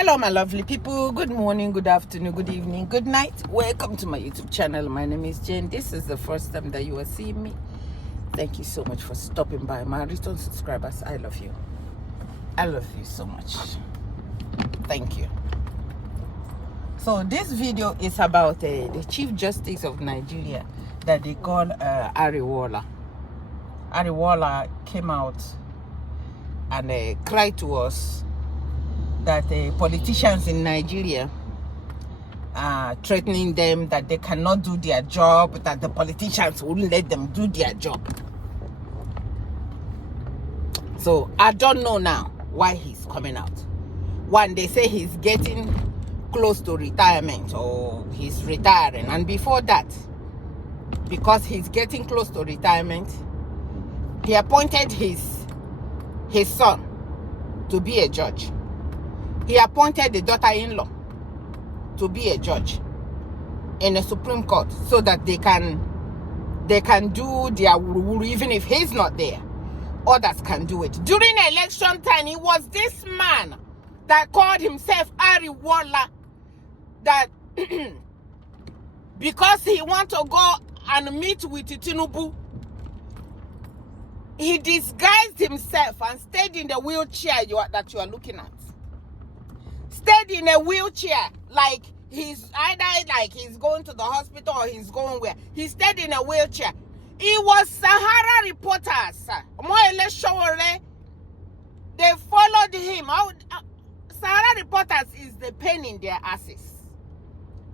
Hello my lovely people, good morning, good afternoon, good evening, good night. Welcome to my YouTube channel. My name is Jane. This is the first time that you are seeing me. Thank you so much for stopping by. My return subscribers, I love you. I love you so much. Thank you. So this video is about the Chief Justice of Nigeria that they call Ariwola. Ariwola came out and cried to us that politicians in Nigeria are threatening them, that they cannot do their job, that the politicians won't let them do their job. So I don't know now why he's coming out. One, they say he's getting close to retirement or he's retiring. And before that, because he's getting close to retirement, he appointed his son to be a judge. He appointed the daughter-in-law to be a judge in the Supreme Court so that they can do their wuru-wuru even if he's not there. Others can do it. During election time, it was this man that called himself Ariwola that because he want to go and meet with Tinubu, he disguised himself and stayed in the wheelchair that you are looking at. Stayed in a wheelchair, like he's either like he's going to the hospital or he's going where. He stayed in a wheelchair. It was Sahara reporters. They followed him. Sahara reporters is the pain in their asses.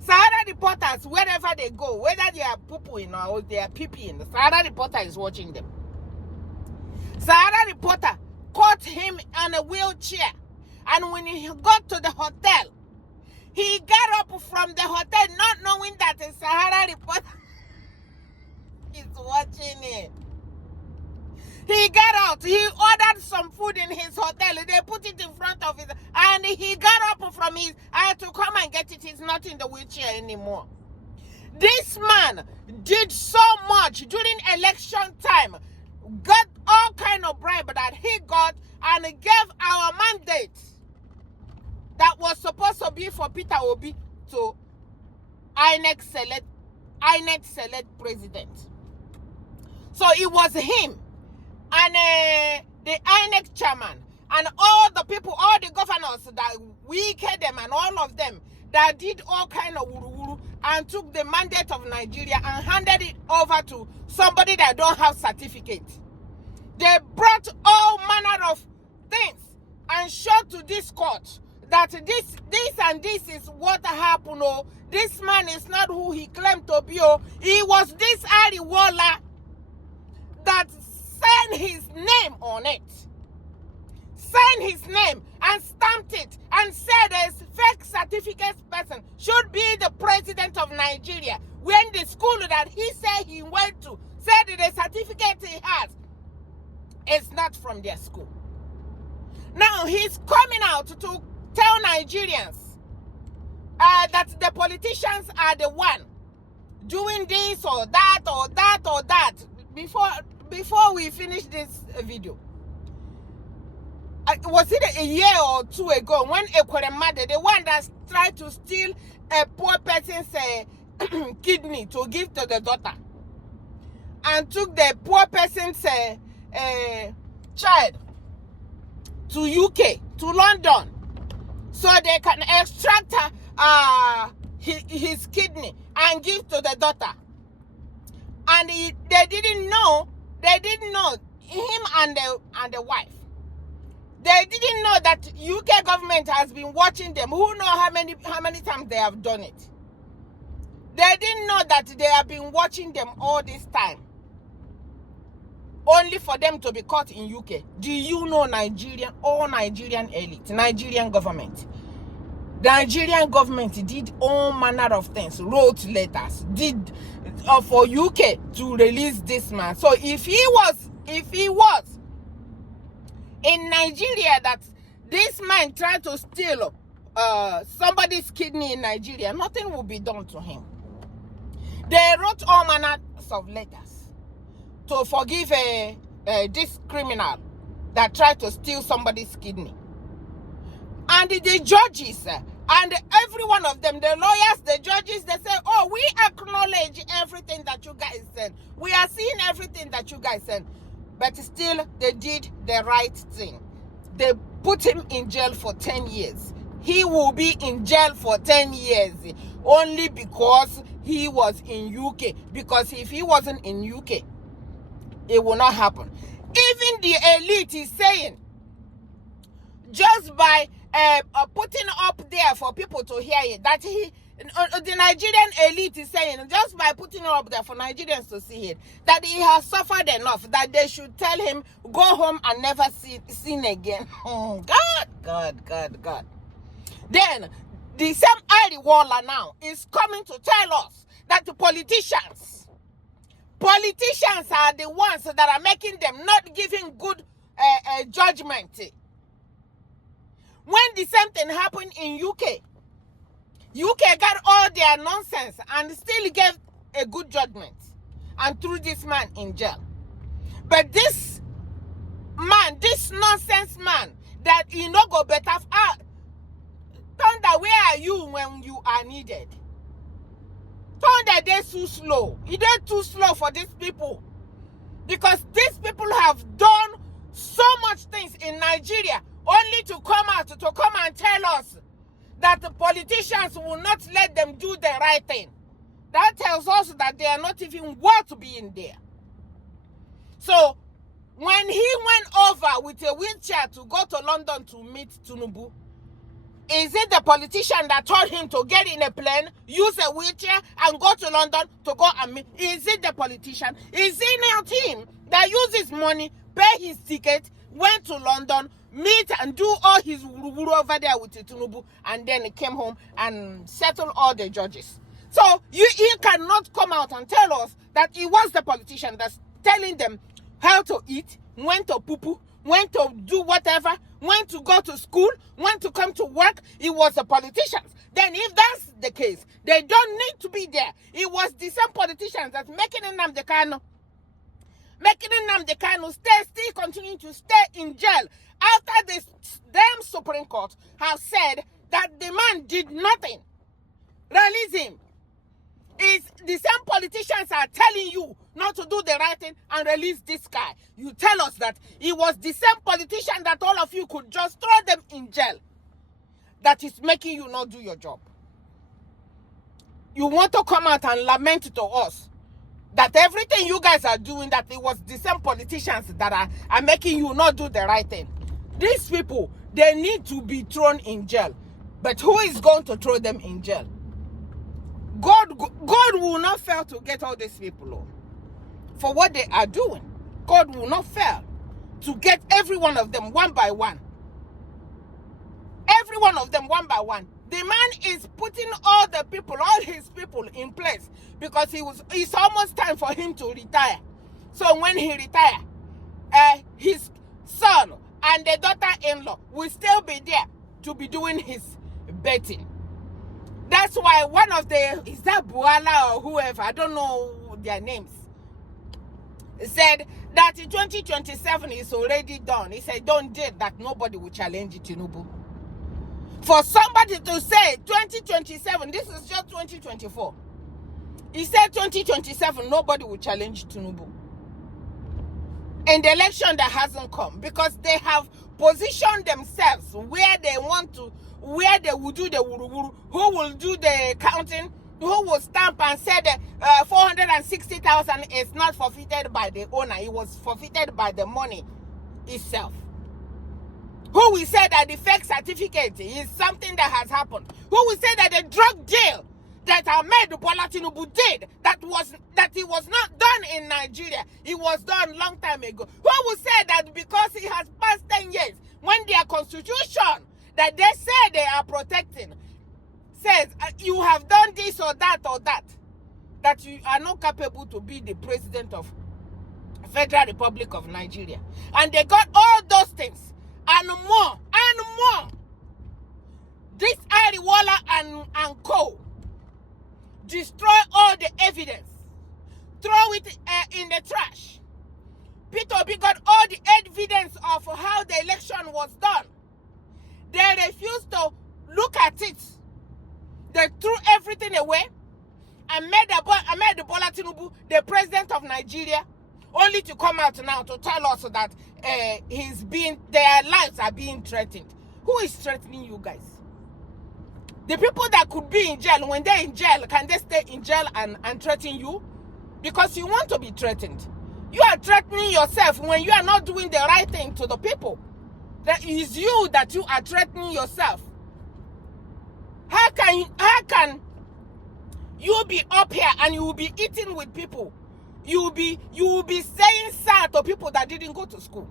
Sahara reporters, wherever they go, whether they are poo-pooing or they are pee-peeing, the Sahara reporter is watching them. Sahara reporter caught him in a wheelchair. And when he got to the hotel, he got up from the hotel not knowing that a Sahara reporter is watching it. He got out. He ordered some food in his hotel. They put it in front of his, and he got up from his, I had to come and get it. He's not in the wheelchair anymore. This man did so much during election time, got all kind of bribe that he got, and gave our mandate that was supposed to be for Peter Obi to INEC select president. So it was him and the INEC chairman and all the people, all the governors that wicked them and all of them that did all kind of wuru-wuru and took the mandate of Nigeria and handed it over to somebody that don't have certificate. They brought all manner of things and showed to this court that this and this is what happened. Oh, this man is not who he claimed to be. Oh, he was this Ariwola that signed his name on it. Signed his name and stamped it and said a fake certificate person should be the president of Nigeria, when the school that he said he went to said the certificate he has is not from their school. Now he's coming out to tell Nigerians that the politicians are the one doing this or that or that or that. Before we finish this video, was it a year or two ago when Ekweremade, the one that tried to steal a poor person's kidney to give to the daughter, and took the poor person's child to UK, to London, so they can extract his kidney and give to the daughter. And they didn't know him and the wife. They didn't know that UK government has been watching them. Who know how many times they have done it? They didn't know that they have been watching them all this time, only for them to be caught in UK. Do you know Nigerian elite, Nigerian government? The Nigerian government did all manner of things, wrote letters, did for UK to release this man. So if he was in Nigeria, that this man tried to steal somebody's kidney in Nigeria, nothing will be done to him. They wrote all manner of letters to forgive this criminal that tried to steal somebody's kidney. And the judges, and every one of them, the lawyers, the judges, they say, oh, we acknowledge everything that you guys said. We are seeing everything that you guys said. But still, they did the right thing. They put him in jail for 10 years. He will be in jail for 10 years only because he was in UK. Because if he wasn't in UK, it will not happen. Even the elite is saying, just by putting up there for people to hear it, that the Nigerian elite is saying, just by putting it up there for Nigerians to see it, that he has suffered enough, that they should tell him, go home and never sin again. God. Then, the same Ariwola now is coming to tell us that the politicians are the ones that are making them not giving good judgment. When the same thing happened in UK got all their nonsense and still gave a good judgment and threw this man in jail. But this man, this nonsense man, that he no go better out. Thunder, where are you when you are needed? Thunder, they're too slow. They're too slow for these people. Because these people have done so much things in Nigeria only to come out, to come and tell us that the politicians will not let them do the right thing. That tells us that they are not even worth being there. So, when he went over with a wheelchair to go to London to meet Tinubu, is it the politician that told him to get in a plane, use a wheelchair, and go to London to go and meet? Is it the politician? Is it not him that uses money, pay his ticket, went to London, meet and do all his wuru over there with Tinubu, and then he came home and settled all the judges? So he cannot come out and tell us that he was the politician that's telling them how to eat, when to poo-poo, when to do whatever, when to go to school, when to come to work. It was the politicians. Then if that's the case, they don't need to be there. It was the same politicians that's making Nnamdi Kanu still continuing to stay in jail after this damn Supreme Court have said that the man did nothing. Release him. It's the same politicians are telling you not to do the right thing and release this guy. You tell us that it was the same politician that all of you could just throw them in jail that is making you not do your job. You want to come out and lament to us that everything you guys are doing, that it was the same politicians that are making you not do the right thing. These people, they need to be thrown in jail. But who is going to throw them in jail? God will not fail to get all these people for what they are doing. God will not fail to get every one of them one by one. Every one of them one by one. The man is putting all his people in place because it's almost time for him to retire. So when he retires, his son and the daughter-in-law will still be there to be doing his betting. That's why one of is that Buala or whoever, I don't know their names, said that in 2027 is already done. He said, don't did that, nobody will challenge Tinubu. For somebody to say 2027, this is just 2024. He said 2027, nobody will challenge Tinubu. In the election that hasn't come, because they have positioned themselves where they want to, where they will do the wuru-wuru, who will do the counting, who will stamp and say that 460,000 is not forfeited by the owner. It was forfeited by the money itself. Who will say that the fake certificate is something that has happened? Who will say that the drug deal that Ahmed Bola Tinubu did, that it was not done in Nigeria, it was done long time ago? Who will say that because it has passed 10 years, when their constitution that they say they are protecting says you have done this or that, that you are not capable to be the president of Federal Republic of Nigeria? And they got all those things and more. This Ariwola and co destroy all the evidence, throw it in the trash. Peter Obi got all the evidence of how the election was done. They refused to look at it. They threw everything away and made Bola Tinubu the president of Nigeria, only to come out now to tell us that their lives are being threatened. Who is threatening you guys? The people that could be in jail, when they're in jail, can they stay in jail and threaten you? Because you want to be threatened. You are threatening yourself when you are not doing the right thing to the people. That is you that you are threatening yourself. How can you be up here and you will be eating with people? You will be saying sad to people that didn't go to school.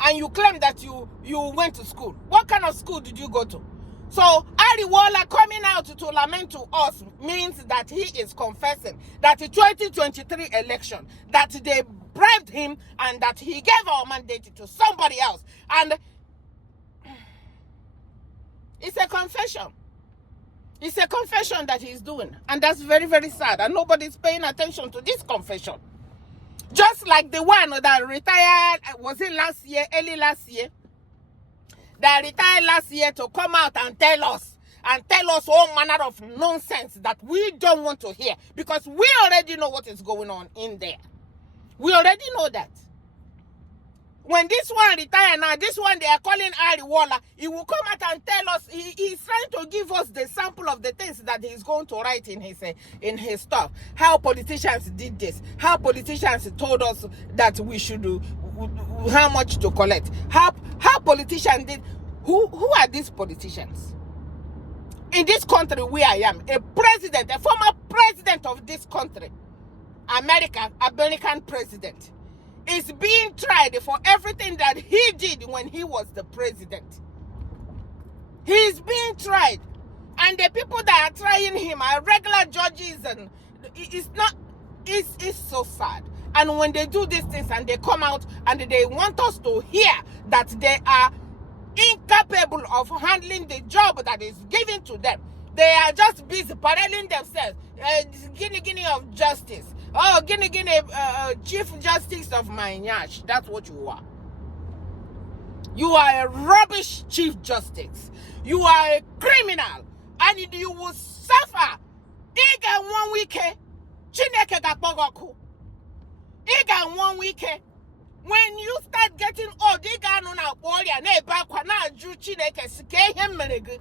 And you claim that you went to school. What kind of school did you go to? So Ariwola coming out to lament to us means that he is confessing that the 2023 election, that they bribed him and that he gave our mandate to somebody else. And it's a confession. It's a confession that he's doing. And that's very, very sad. And nobody's paying attention to this confession. Just like the one that retired, was it early last year? That retired last year to come out and tell us all manner of nonsense that we don't want to hear. Because we already know what is going on in there. We already know that. When this one retire now, this one they are calling Ariwola, he will come out and tell us, he's trying to give us the sample of the things that he's going to write in his stuff. How politicians did this. How politicians told us that we should do, how much to collect. How politicians did. Who are these politicians? In this country where I am, a former president of this country, American president, is being tried for everything that he did when he was the president. He is being tried. And the people that are trying him are regular judges, and it's so sad. And when they do these things and they come out and they want us to hear that they are incapable of handling the job that is given to them, they are just busy parading themselves. Guinea of justice. Oh, Guinea, Chief Justice of my nyash. That's what you are. You are a rubbish Chief Justice. You are a criminal. And you will suffer. Iga 1 week. Chineke gapogoku. Iga 1 week. When you start getting old, iga no na boria na eba kwa na ju Chineke sike him menegu.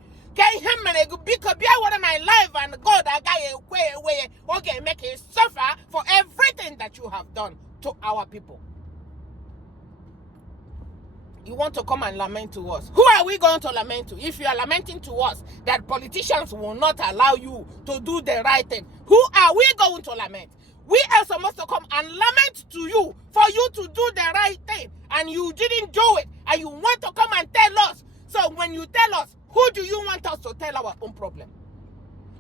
Because be one of my life and God I got way okay make it suffer for everything that you have done to our people. You want to come and lament to us? Who are we going to lament to? If you are lamenting to us that politicians will not allow you to do the right thing, who are we going to lament? We are supposed to come and lament to you for you to do the right thing, and you didn't do it, and you want to come and tell us. So when you tell us, who do you want us to tell our own problem?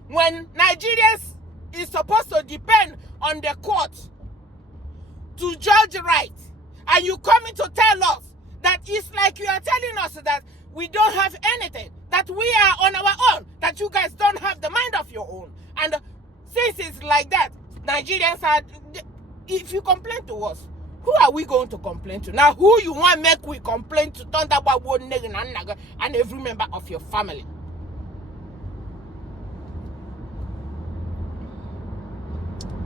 When Nigerians is supposed to depend on the court to judge right, and you come in to tell us that it's like you are telling us that we don't have anything, that we are on our own, that you guys don't have the mind of your own. And since it's like that, Nigerians are, if you complain to us, who are we going to complain to? Now, who you want make we complain to and every member of your family?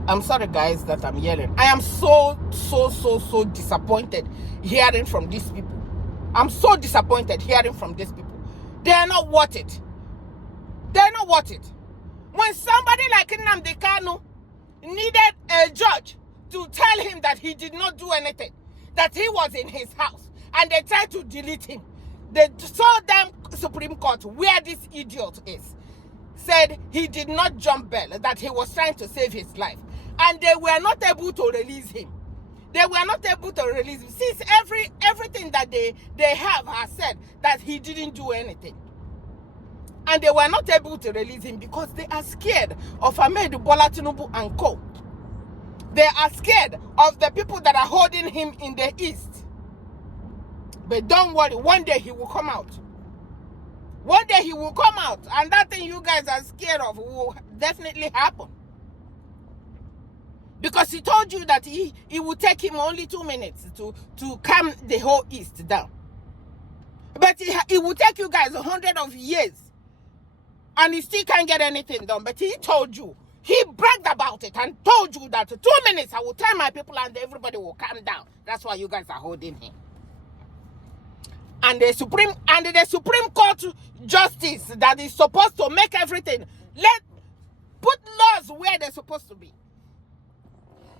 I'm sorry, guys, that I'm yelling. I am so disappointed hearing from these people. I'm so disappointed hearing from these people. They are not worth it. They are not worth it. When somebody like Nnamdi Kanu needed a judge to tell him that he did not do anything, that he was in his house, and they tried to delete him. The so damn Supreme Court, where this idiot is, said he did not jump bail, that he was trying to save his life. And they were not able to release him. They were not able to release him. Since everything that they have has said that he didn't do anything. And they were not able to release him because they are scared of Bola Tinubu and co. They are scared of the people that are holding him in the east. But don't worry, one day he will come out. One day he will come out, and that thing you guys are scared of will definitely happen. Because he told you that it would take him only 2 minutes to calm the whole east down. But it will take you guys 100 of years. And he still can't get anything done. But he told you. He bragged about it and told you that 2 minutes I will tell my people and everybody will calm down. That's why you guys are holding him. And the Supreme Court justice that is supposed to make everything, put laws where they're supposed to be,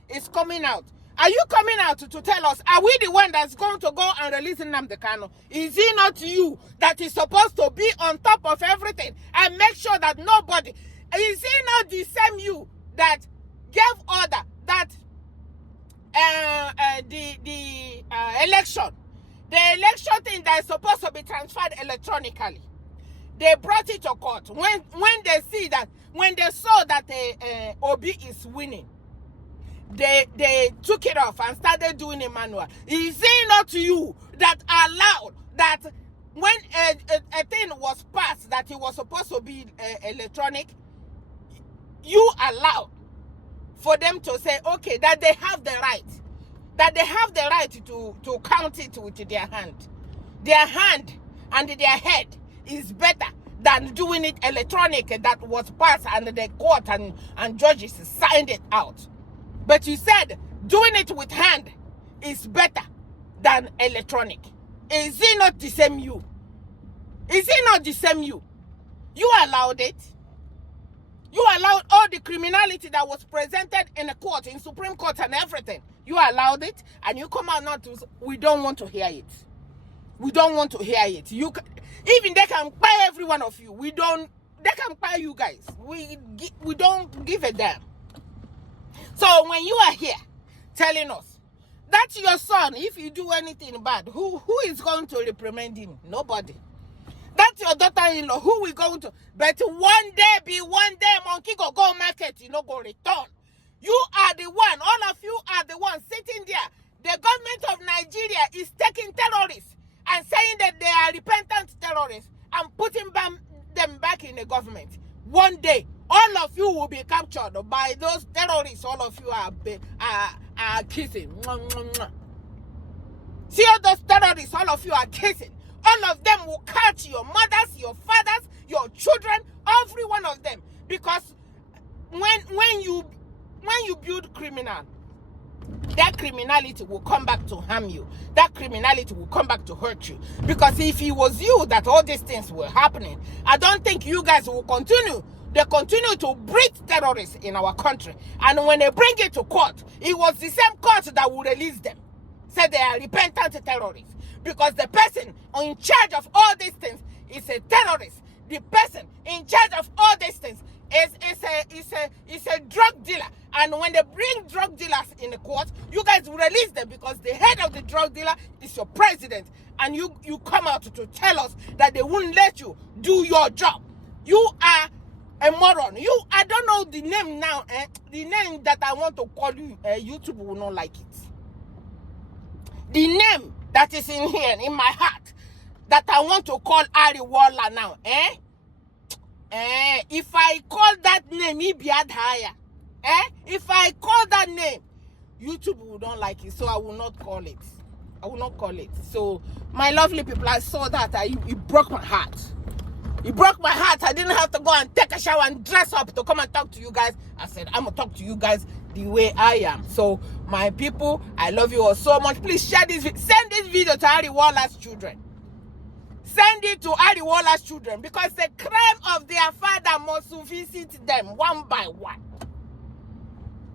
is coming out. Are you coming out to tell us, are we the one that's going to go and release Nnamdi Kanu? Is it not you that is supposed to be on top of everything and make sure that nobody, is it not the same you that gave order that the election thing that is supposed to be transferred electronically, they brought it to court when they saw that Obi is winning? They took it off and started doing a manual. Is it not you that allowed that when a thing was passed that it was supposed to be electronic, you allowed for them to say, okay, that they have the right, to count it with their hand. Their hand and their head is better than doing it electronic that was passed and the court and judges signed it out. But you said doing it with hand is better than electronic. Is it not the same you? Is it not the same you? You allowed it. You allowed all the criminality that was presented in the court, in Supreme Court and everything. You allowed it, and you come out not to. We don't want to hear it. We don't want to hear it. Even they can buy every one of you. They can buy you guys. We don't give a damn. So when you are here telling us that's your son, if you do anything bad, who is going to reprimand him? Nobody. That's your daughter-in-law. Who we going to? But one day, monkey go market, you know, go return. You are the one. All of you are the ones sitting there. The government of Nigeria is taking terrorists and saying that they are repentant terrorists and putting them back in the government. One day, all of you will be captured by those terrorists. All of you are kissing. See all those terrorists, all of you are kissing. All of them will catch your mothers, your fathers, your children, every one of them. Because when you build criminal, that criminality will come back to harm you. That criminality will come back to hurt you. Because if it was you that all these things were happening, I don't think you guys will continue. They continue to breed terrorists in our country. And when they bring it to court, it was the same court that will release them. Said they are repentant terrorists. Because the person in charge of all these things is a terrorist. The person in charge of all these things is a drug dealer. And when they bring drug dealers in the court, you guys will release them because the head of the drug dealer is your president. And you come out to tell us that they won't let you do your job. You are a moron. I don't know the name now. The name that I want to call you, YouTube will not like it. The name that is in here, in my heart, that I want to call Ariwola now, if I call that name, he be higher. If I call that name, YouTube will not like it, so I will not call it. I will not call it. So, my lovely people, I saw that. It broke my heart. It broke my heart. I didn't have to go and take a shower and dress up to come and talk to you guys. I said, I'm going to talk to you guys the way I am. So, my people, I love you all so much. Please share this. Send this video to Ariwola's children. Send it to Ariwola's children. Because the crime of their father must visit them one by one.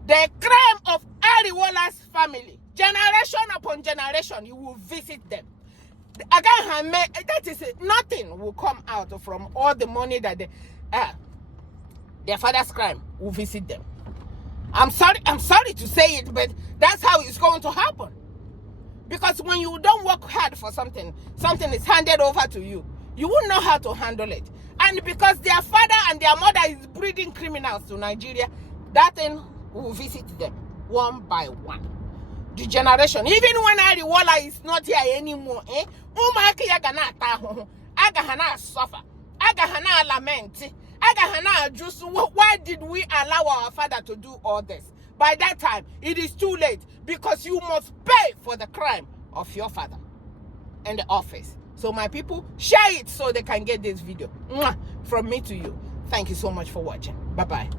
The crime of Ariwola's family, generation upon generation, you will visit them. Again, that is it. Nothing will come out from all the money that their father's crime will visit them. I'm sorry to say it, but that's how it's going to happen. Because when you don't work hard for something is handed over to you, you won't know how to handle it. And because their father and their mother is breeding criminals to Nigeria, that thing will visit them one by one. The generation, even when Ariwola is not here anymore, Agahana suffer, Agahana lament, Agahana just why did we allow our father to do all this? By that time, it is too late because you must pay for the crime of your father in the office. So my people, share it so they can get this video. Mwah! From me to you. Thank you so much for watching. Bye-bye.